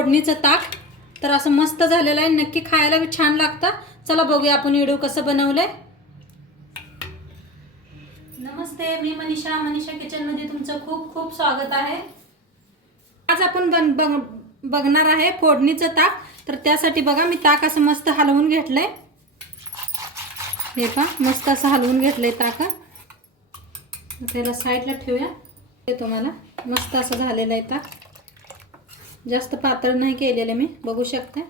फोडणीचं ताक तर असं मस्त झालेलं आहे, नक्की खायला बी छान लागतं। चला बघूया आपण व्हिडिओ कसं बनवलंय। नमस्ते, मी मनीषा किचन मध्ये तुमचं खूप खूप स्वागत आहे। आज आपण बघणार आहे फोडणीचं ताक। तर त्यासाठी बघा मी ताक असं मस्त हलवून घेतलंय, हे पहा मस्त असं हलवून घेतलंय ताक। त्याला साईडला ठेवूया। हे तुम्हाला मस्त असं झालेलं आहे ताक, जास्त पातळ नाही केलेलं मी, बघू शकता।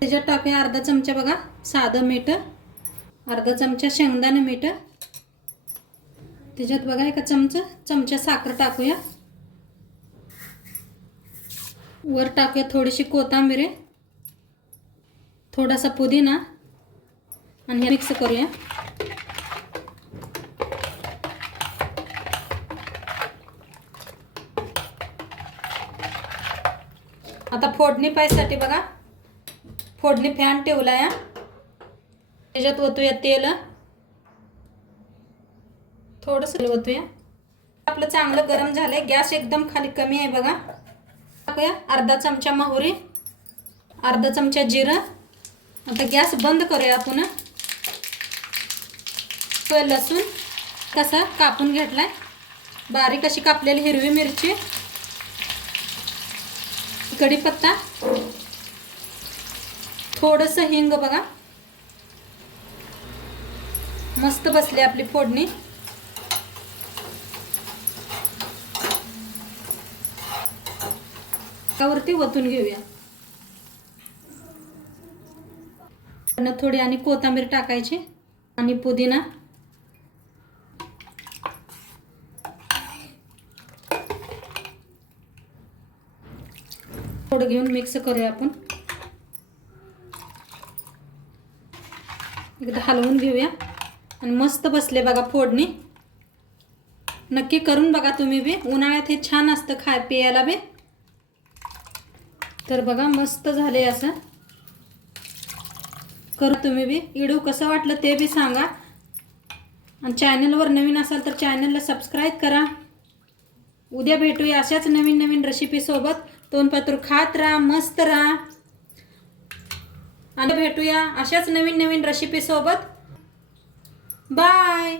त्याच्यात टाकूया अर्धा चमचा बघा साधं मीठ, अर्धा चमचा शेंगदाणे मीठ, त्याच्यात बघा एक चमचा साखर टाकूया। वर टाकूया थोडीशी कोथिंबीर, थोडासा पुदिना आणि मिक्स करूया। आता फोडणी पाहिसाठी बघा फोडणी पॅन ठेवलाय, त्याच्यात ओतूया तेल, थोडंसं ओतूया। आपलं चांगलं गरम झालंय, गॅस एकदम खाली कमी आहे बघा। टाकूया अर्धा चमचा मोहरी, अर्धा चमचा जिरं। आता गॅस बंद करूया आपण। लसूण कसा कापून घेतलाय, बारीक अशी कापलेली हिरवी मिरची, कढीपत्ता, थोडंसं हिंग बघा। मस्त बसली आपली फोडणी। त्यावरती ओतून घेऊया। थोडी आणि कोथिंबीर टाकायची आणि पुदिना, थोडं घेऊन मिक्स करूया आपण, एकदा हलवून घेऊया। आणि मस्त बसले बघा फोडणी, नक्की करून बघा तुम्ही बी, उन्हाळ्यात हे छान असतं प्यायला बी। तर बघा मस्त झाले असं, करू तुम्ही बी। व्हिडिओ कसं वाटलं ते बी सांगा, आणि चॅनलवर नवीन असाल तर चॅनलला सबस्क्राईब करा। उद्या भेटूया अशाच नवीन नवीन रेसिपी सोबत। तोंडपातूर खात राहा, मस्त राहा, आणि भेटूया अशाच नवीन नवीन रेसिपी सोबत। बाय।